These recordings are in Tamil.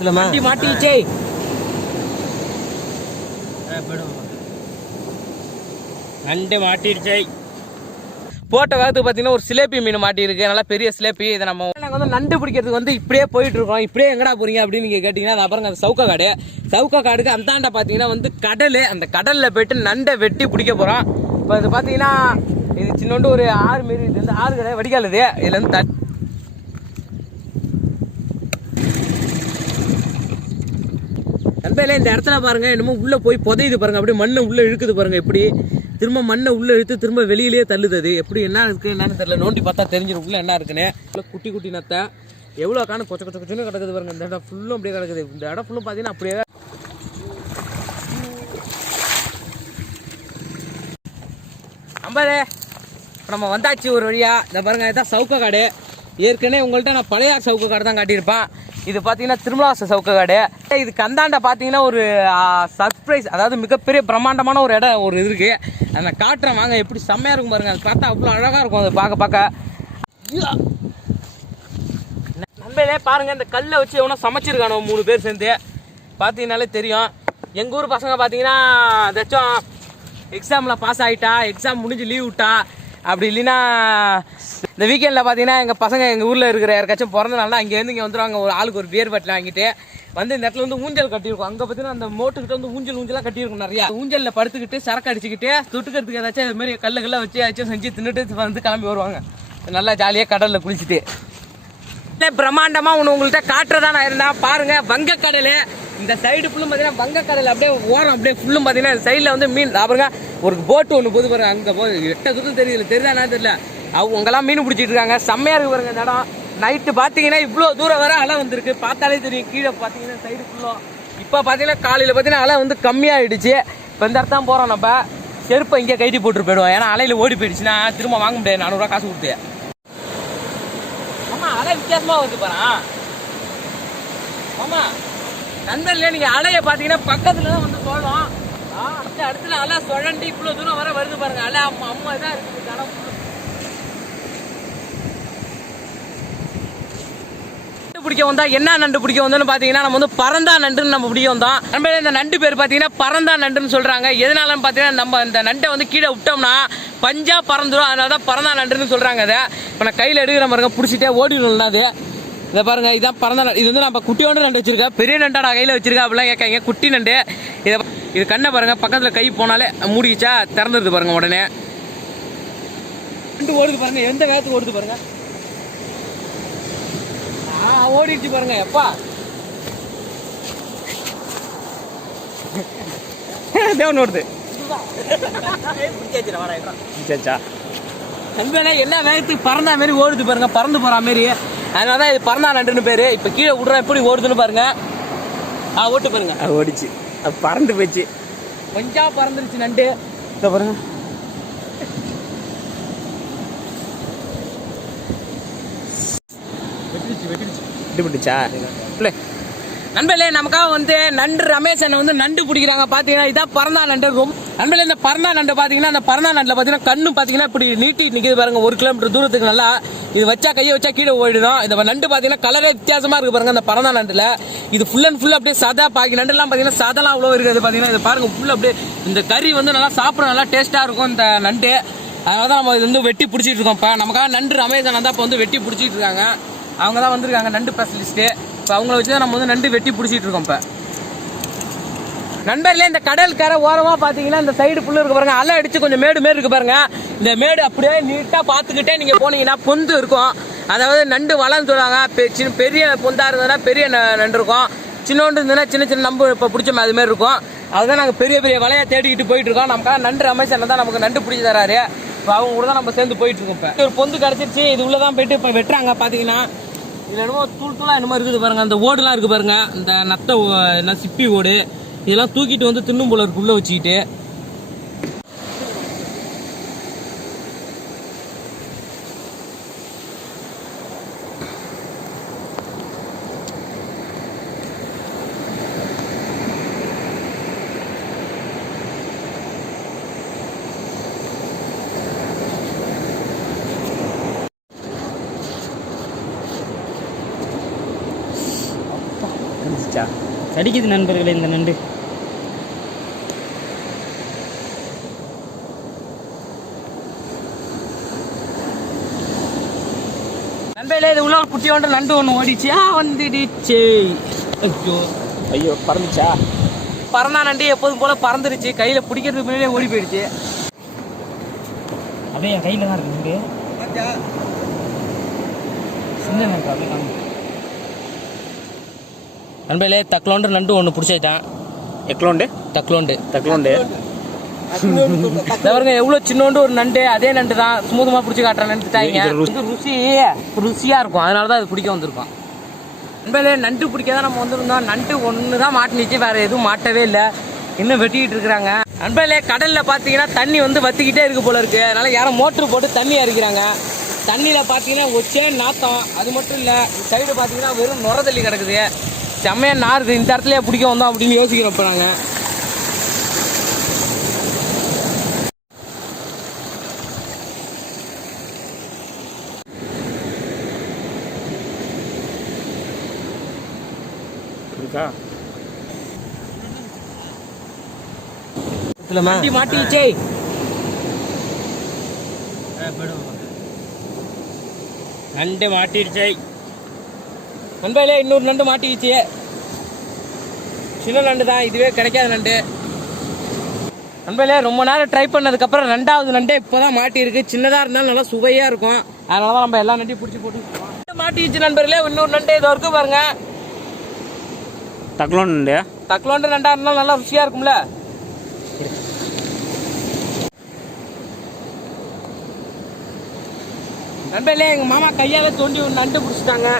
இல்லம்மா. வண்டி மாட்டிச்சே நண்டு மாட்டிடுச்சே போட்ட வேகத்துக்கு பார்த்தீங்கன்னா ஒரு சிலேபி மீன் மாட்டியிருக்கு. நல்லா பெரிய சிலேபி. இதை நம்ம நாங்கள் வந்து நண்டு பிடிக்கிறதுக்கு வந்து இப்படியே போயிட்டு இருக்கோம் இப்படியே எங்கடா போறீங்க அப்படின்னு நீங்கள் கேட்டிங்கன்னா அது அப்புறம் அந்த சவுக்க காடு. சவுக்க காடுக்கு அந்தாண்ட பார்த்தீங்கன்னா வந்து கடல். அந்த கடலில் போயிட்டு நண்டை வெட்டி பிடிக்க போகிறோம் இப்போ இது பார்த்தீங்கன்னா இது சின்னோண்டு ஒரு ஆறு மாரி இது வந்து ஆறு கடை வடிகால் இது. இதுல இருந்து தட் நண்பர்களே இந்த இடத்துல பாருங்க என்னமோ உள்ள போய் புதையுது பாருங்க. அப்படியே மண்ணை உள்ள இழுக்குது பாருங்க எப்படி திரும்ப மண்ணை உள்ள இழுத்து திரும்ப வெளியிலேயே தள்ளுது அது. எப்படி என்ன இருக்கு என்னன்னு தெரியல. நோண்டி பார்த்தா தெரிஞ்சிடும் உள்ள என்ன இருக்குன்னு. குட்டி குட்டி நத்தை. எவ்வளோ காணும்? கொச்ச கொச்ச கொச்சன்னு கிடக்குது பாருங்க. இந்த இடம் ஃபுல்லும் அப்படியே கிடக்குது. இந்த இடம் ஃபுல்லும் பார்த்தீங்கன்னா அப்படியே நம்பரே இப்போ நம்ம வந்தாச்சு ஒரு வழியா. இந்த பாருங்க இதான் சவுக்க காடு ஏற்கனவே உங்கள்கிட்ட நான் பழைய சவுக்கு காடு தான் காட்டியிருப்பேன் இது பார்த்தீங்கன்னா திருமலாச சவுக்கு காடு. இது கந்தாண்ட பார்த்தீங்கன்னா ஒரு சர்ப்ரைஸ் அதாவது மிகப்பெரிய பிரம்மாண்டமான ஒரு இடம் ஒரு இது இருக்குது அதை காட்டுறேன் வாங்க எப்படி செம்மையாக இருக்கும் பாருங்க. அது பார்த்தா அவ்வளோ அழகாக இருக்கும் அதை பார்க்க பார்க்க. ஐயா! நண்பர்களே இந்த கல்லை வச்சு எவனோ சமைச்சிருக்கானோ மூணு பேர் சேர்ந்து. பார்த்தீங்கனாலே தெரியும். எங்கள் ஊர் பசங்க பார்த்தீங்கன்னா ஏதாச்சும் எக்ஸாமில் பாஸ் ஆகிட்டா எக்ஸாம் முடிஞ்சு லீவ் விட்டா அப்படி இல்லைன்னா இந்த வீக்கெண்டில் பார்த்தீங்கன்னா எங்கள் பசங்க எங்கள் ஊரில் இருக்கிற யாருக்காச்சும் பிறந்த நாள்னா இங்கேருந்து இங்கே வந்துடுவாங்க ஒரு ஆளுக்கு ஒரு பியர் பாட்டில் வாங்கிட்டு வந்து இந்த இடத்துல வந்து ஊஞ்சல் கட்டியிருக்கும். அங்கே பார்த்தீங்கன்னா அந்த மோட்டுக்கிட்ட வந்து ஊஞ்சல் ஊஞ்சலாக கட்டியிருக்கும் நிறையா. ஊஞ்சலில் படுத்துக்கிட்டு சரக்கு அடிச்சுக்கிட்டு துட்டுக்கிறதுக்கு ஏதாச்சும் இது மாதிரி கல்லு கல்ல வச்சு ஏதாச்சும் செஞ்சு தின்னுட்டு வந்து கிளம்பி வருவாங்க. நல்லா ஜாலியாக கடலில் குளிச்சுட்டு. இல்லை பிரம்மாண்டமாக ஒன்று உங்கள்கிட்ட காட்டுறதா நான் இருந்தேன் பாருங்கள் வங்கக்கடல். இந்த சைடு ஃபுல்லும் பார்த்தீங்கன்னா வங்கக்கடல் அப்படியே ஓரம் அப்படியே ஃபுல்லும் பார்த்தீங்கன்னா சைடில் வந்து மீன் இதா பாருங்க ஒரு போட்டு ஒன்று போது பாருங்க அங்கே போய் எட்ட தூரம் தெரியல. தெரியுதா என்ன தெரியல. அவங்கெல்லாம் மீன் பிடிச்சிட்டு இருக்காங்க. செம்மையாக இருக்கு பாருங்க இந்த இடம். நைட்டு பார்த்தீங்கன்னா இவ்வளோ தூரம் வர அலை வந்திருக்கு. பார்த்தாலே தெரியும். கீழே பார்த்தீங்கன்னா சைடு ஃபுல்லும் இப்போ பார்த்தீங்கன்னா காலையில் பார்த்தீங்கன்னா அலை வந்து கம்மியாயிடுச்சு. இப்போ இந்த இடத்தான் போகிறோம் நம்ம. செருப்பை இங்கே கைட்டி போட்டு போயிடுவோம். ஏன்னா அலையில் ஓடி போயிடுச்சுன்னா திரும்ப வாங்க முடியாது. நானூறுரூவா காசு கொடுத்து. ஆமாம் அலை வித்தியாசமாக வருது பாரு. ஆமாம் நண்பர்களே நீங்கள் அலையை பார்த்தீங்கன்னா பக்கத்தில் தான் வந்து சோளம் அந்த இடத்துல அலை சுழண்டி இவ்வளோ தூரம் வர வருது பாருங்க. அலை அம்மா அம்மா தான் இருக்குது இந்த நண்டு பிடிக்க வந்தா என்ன நண்டு பிடிக்க வந்தோம்னு பாத்தீங்கன்னா நம்ம வந்து பரந்தா நண்டுன்னு நம்ம பிடிக்க வந்தோம். நம்ம இந்த நண்டு பேர் பாத்தீங்கன்னா பரந்தா நண்டுன்னு சொல்றாங்க. எதனாலன்னு பாத்தீங்கன்னா நம்ம இந்த நண்டை வந்து கீழே விட்டோம்னா பஞ்சா பறந்துடும் அதனால தான் பரந்தா நண்டுன்னு சொல்றாங்க அதை. இப்போ நான் கையில் எடுக்கிற மாதிரி பிடிச்சிட்டே ஓடிடணும்னா அது. இதை பாருங்க இதான் பறந்த நண்டு இது வந்து நம்ம குட்டியோண்டு நண்டு வச்சிருக்கேன் பெரிய நண்டாடா கையில் வச்சிருக்கா அப்படிலாம் கேட்காங்க குட்டி நண்டு. இதை இது கண்ணை பாருங்க பக்கத்தில் கை போனாலே மூடிக்கிச்சா திறந்துருது பாருங்க உடனே. நண்டு ஓடுது பாருங்க எந்த வேகத்துக்கு ஓடுது பாருங்க. ஓடிடுச்சு பாருங்க எப்பா. தேவன் ஓடுது. என்ன வேகத்துக்கு பறந்தா மாரி ஓடுது பாருங்க பறந்து போற மாதிரி. அதனால தான் இது பறந்தா நண்டுன்னு பேரு. இப்போ கீழே விடுற எப்படி ஓடுதுன்னு பாருங்க. ஆ ஓட்டு பாருங்க. ஓடிச்சு. அது பறந்து போச்சு. கொஞ்சம் பறந்துருச்சு நண்டு. இதை பாருங்க. விட்டு விட்டுச்சா இல்லை. நண்பர்களே நமக்காக வந்து நண்டு ரமேஷன் வந்து நண்டு பிடிக்கிறாங்க. பார்த்தீங்கன்னா இதான் பரந்தா நண்டு. ரொம்ப நண்பர்களே இந்த பரந்தா நண்டு பார்த்தீங்கன்னா அந்த பரந்தா நண்டில் பார்த்தீங்கன்னா கண்ணு பார்த்தீங்கன்னா இப்படி நீட்டி நிற்கிது பாருங்க. ஒரு கிலோமீட்டர் தூரத்துக்கு நல்லா இது வச்சா கையை வச்சா கீழே ஓடிடும். இந்த நண்டு பார்த்தீங்கன்னா கலரே வித்தியாசமாக இருக்குது பாருங்க அந்த பரந்தா நண்டில். இது ஃபுல் அண்ட் ஃபுல் அப்படியே சதா பாக்கி நண்டுலாம் பார்த்தீங்கன்னா சதெல்லாம் அவ்வளோ இருக்குது பார்த்தீங்கன்னா இது பாருங்க ஃபுல் அப்படியே இந்த கறி வந்து நல்லா சாப்பிட நல்லா டேஸ்ட்டாக இருக்கும் இந்த நண்டு. அதனால தான் நம்ம இது வந்து வெட்டி பிடிச்சிட்டு இருக்கோம் இப்போ நமக்காக நண்டு ரமேஷன் தான் இப்போ வந்து வெட்டி பிடிச்சிட்டு இருக்காங்க. அவங்க தான் வந்திருக்காங்க நண்டு ஸ்பெஷலிஸ்ட்டு இப்போ அவங்கள வச்சு தான் நம்ம வந்து நண்டு வெட்டி பிடிச்சிட்டு இருக்கோம் இப்போ. நண்பர்களே இந்த கடல் கரை ஓரமாக பார்த்தீங்கன்னா இந்த சைடு ஃபுல்லு இருக்கு பாருங்க. அலை அடிச்சு கொஞ்சம் மேடு மேடு இருக்கு பாருங்க. இந்த மேடு அப்படியே நீட்டாக பார்த்துக்கிட்டே நீங்கள் போனீங்கன்னா பொந்து இருக்கும். அதாவது நண்டு வளர்ந்து சொல்லுவாங்க பெ- சின்ன பெரிய பொந்தாக இருந்ததுன்னா பெரிய ந- நண்டு இருக்கும். சின்னோண்டு இருந்ததுன்னா சின்ன சின்ன நம்பு இப்போ பிடிச்ச மாதிரி அதுமாரி மாதிரி இருக்கும். அதுதான் நாங்கள் பெரிய பெரிய வலையை தேடிக்கிட்டு போயிட்டு இருக்கோம். நமக்காக நண்டு ரமேஷன் தான் நமக்கு நண்டு பிடிச்சி தராரு. இப்போ அவங்க கூட தான் நம்ம சேர்ந்து போயிட்டு இருக்கோம் இப்போ. ஒரு பொந்து கிடச்சிருச்சு. இது உள்ளே தான் போயிட்டு இப்போ வெட்டுறாங்க. பார்த்தீங்கன்னா இதில் என்னமோ தூள் தூளாக என்னமோ இருக்குது பாருங்க. அந்த ஓடுலாம் இருக்குது பாருங்க. இந்த நத்த ஓ- என்ன சிப்பி ஓடு. இதெல்லாம் தூக்கிட்டு வந்து தின்னும் போல வச்சுக்கிட்டு. கடிக்குது நண்பர்களே இந்த நண்டு. நண்பர்களே இது உள்ள ஒரு குட்டி ஒன்று நண்டு ஒன்று ஓடிச்சு. ஆ வந்துடுச்சு. ஐயோ. ஐயோ பறந்துச்சா? பறந்தா நண்டு எப்போதும் போல பறந்துருச்சு. கையில் பிடிக்கிறதுக்கு முன்னாடியே ஓடி போயிடுச்சு. அப்படியே என் கையில் தான் இருக்கு நண்டு. சின்ன நண்டு அப்படியே நண்பர்களே தக்லோண்டு நண்டு ஒன்று பிடிச்சிட்டான். எக்லோண்டு? தக்லோண்டு. தக்லோண்டு. பாருங்க எவ்வளவு சின்னோண்டு ஒரு நண்டு அதே நண்டு தான் சுமூகமா பிடிச்சி காட்டுற நண்டு தாய்ங்க இது ருசி- இது ருசி ருசியா இருக்கும். அதனால தான் இது பிடிக்க வந்திருக்கோம். நண்பர்களே நண்டு பிடிக்க தான் நம்ம வந்திருந்தோம் நண்டு ஒன்று தான் மாட்டினுச்சு வேற எதுவும் மாட்டவே இல்லை. இன்னும் வெட்டிக்கிட்டு இருக்கிறாங்க. நண்பர்களே கடல்ல பார்த்தீங்கன்னா தண்ணி வந்து வத்திக்கிட்டே இருக்கு போல இருக்கு. அதனால யாரும் மோட்டர் போட்டு தண்ணி இறக்கிறாங்க. தண்ணியில பார்த்தீங்கன்னா ஒச்சே நாத்தம். அது மட்டும் இல்லை சைடு பார்த்தீங்கன்னா வெறும் நுர தள்ளி கிடக்குது. செம்மையா நாருது. இந்த இடத்துல பிடிக்க வந்தோம் அப்படின்னு யோசிக்கிறோம் இப்போ நாங்கள் இருக்கா வண்டி மாட்டிச்சே நண்டு மாட்டிடுச்சே நண்பர்களே இன்னொரு நண்டு மாட்டிடுச்சு சின்ன நண்டு தான் இதுவே கிடைக்காத நண்டு. நண்பர்களே ரொம்ப நேரம் ட்ரை பண்ணதுக்கப்புறம் ரெண்டாவது நண்டே இப்போதான் மாட்டியிருக்கு. சின்னதாக இருந்தாலும் நல்லா சுவையாக இருக்கும். அதனால தான் நம்ம எல்லா நண்டையும் பிடிச்சி போட்டு மாட்டிடுச்சு நண்பர்களே இன்னொரு நண்டு இதோ இருக்கு பாருங்க. தக்லோண்டு தக்லோண்டு நண்டா இருந்தாலும் நல்லா ருசியாக இருக்கும்ல. நண்பர்களே எங்க மாமா கையால தோண்டி ஒரு நண்டு பிடிச்சிட்டாங்க.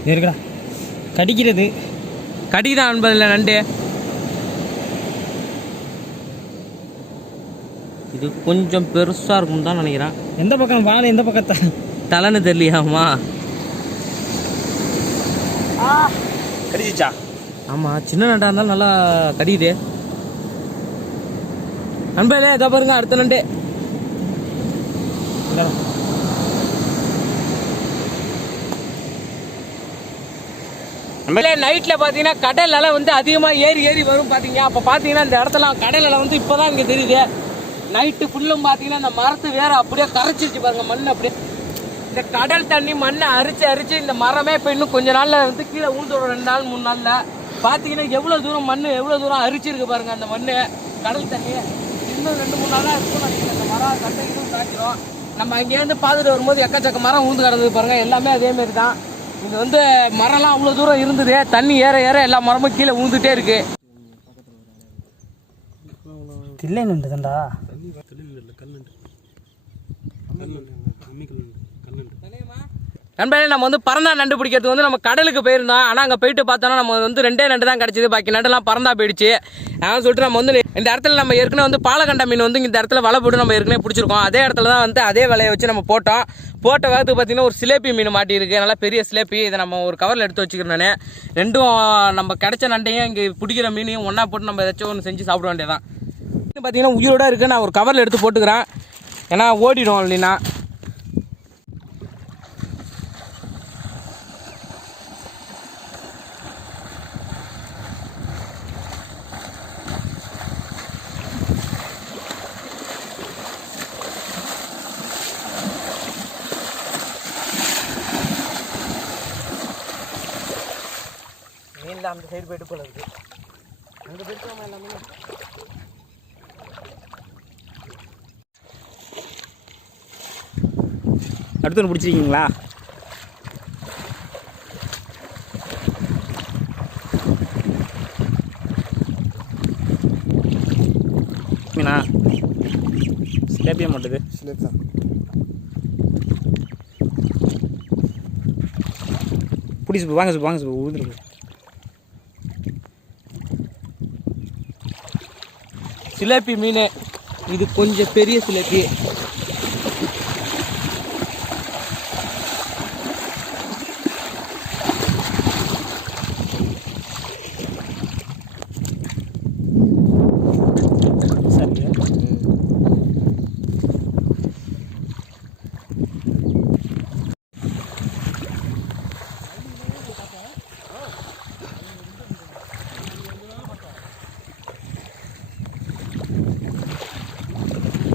இது இருக்குடா. கடிக்கிறது. கடிதான் நண்பர்களே நண்டு? இது கொஞ்சம் பெருசா இருக்கும் தான் நினைக்கிறேன். எந்த பக்கம்? வாழை எந்த பக்கத்தை? தலைன்னு தெரியலையாமா கடிச்சிச்சா? ஆமா சின்ன நண்டா இருந்தாலும் நல்லா கடிக்குது. நண்பர்களே இதோ பாருங்க அடுத்த நண்டு. மேலே நைட்டில் பார்த்தீங்கன்னா கடல் அலை வந்து அதிகமாக ஏறி ஏறி வரும் பார்த்தீங்க. அப்போ பார்த்தீங்கன்னா இந்த இடத்துல கடல் அலை வந்து இப்போ தான் இங்கே தெரியுது. நைட்டு ஃபுல்லும் பார்த்தீங்கன்னா இந்த மரத்து வேற அப்படியே கரைச்சிருச்சு பாருங்க மண் அப்படியே. இந்த கடல் தண்ணி மண்ணை அரிச்சு அரிச்சு இந்த மரமே இப்போ இன்னும் கொஞ்ச நாளில் வந்து கீழே ஊழ்ந்துடும் ரெண்டு நாள் மூணு நாளில். பார்த்தீங்கன்னா எவ்வளோ தூரம் மண் எவ்வளோ தூரம் அரிச்சிருக்கு பாருங்க அந்த மண் கடல் தண்ணி. இன்னும் ரெண்டு மூணு நாளாக இருக்கும் நினைக்கிறேன். அந்த மரம் கட்டை இன்னும் காய்ச்சிரும். நம்ம அங்கேருந்து பார்த்துட்டு வரும்போது எக்கச்சக்க மரம் ஊழ்ந்து கிடந்தது பாருங்கள் எல்லாமே அதேமாரி தான். இது வந்து மரம்லாம் அவ்வளோ தூரம் இருந்தது. தண்ணி ஏற ஏற எல்லா மரமும் கீழே ஊந்துட்டே இருக்கு. தில்லை நண்டு தான்டா நண்பர்களே நம்ம வந்து பறந்தா நண்டு பிடிக்கிறதுக்கு வந்து நம்ம கடலுக்கு போயிருந்தோம். ஆனால் அங்கே போயிட்டு பார்த்தோன்னா நம்ம வந்து ரெண்டே நண்டு தான் கிடச்சிது. பாக்கி நண்டெல்லாம் பறந்தா போயிடுச்சு. அதான் சொல்லிட்டு நம்ம வந்து இந்த இடத்துல நம்ம ஏற்கனவே வந்து பாலகண்ட மீன் வந்து இந்த இடத்துல வலை போட்டு நம்ம ஏற்கனவே பிடிச்சிருக்கோம். அதே இடத்துல தான் வந்து அதே வலையை வச்சு நம்ம போட்டோம். போட்ட வேகத்துக்கு பார்த்தீங்கன்னா ஒரு சிலேப்பி மீன் மாட்டியிருக்கு. நல்லா பெரிய சிலேப்பி இதை நம்ம ஒரு கவரில் எடுத்து வச்சுக்கிறேன் நான். ரெண்டும் நம்ம கிடைச்ச நண்டையும் இங்கே பிடிக்கிற மீனையும் ஒன்றா போட்டு நம்ம ஏதாச்சும் ஒன்று செஞ்சு சாப்பிட வேண்டியதான் பார்த்தீங்கன்னா உயிரோட இருக்குது நான் ஒரு கவரில் எடுத்து போட்டுக்கிறேன். ஏன்னா ஓடிடும் இல்லைன்னா. அந்த சைடு போயிட்டு போல இருக்கு. அங்கே போயிட்டு எல்லாமே? அடுத்து ஒன்று பிடிச்சிருக்கீங்களா? மீனா சிலேப்பிய மாட்டுது. ஸ்லிப் தான் பிடிச்சி போ, வாங்க வாங்க சு சிலேபி மீன் இது கொஞ்சம் பெரிய சிலேபி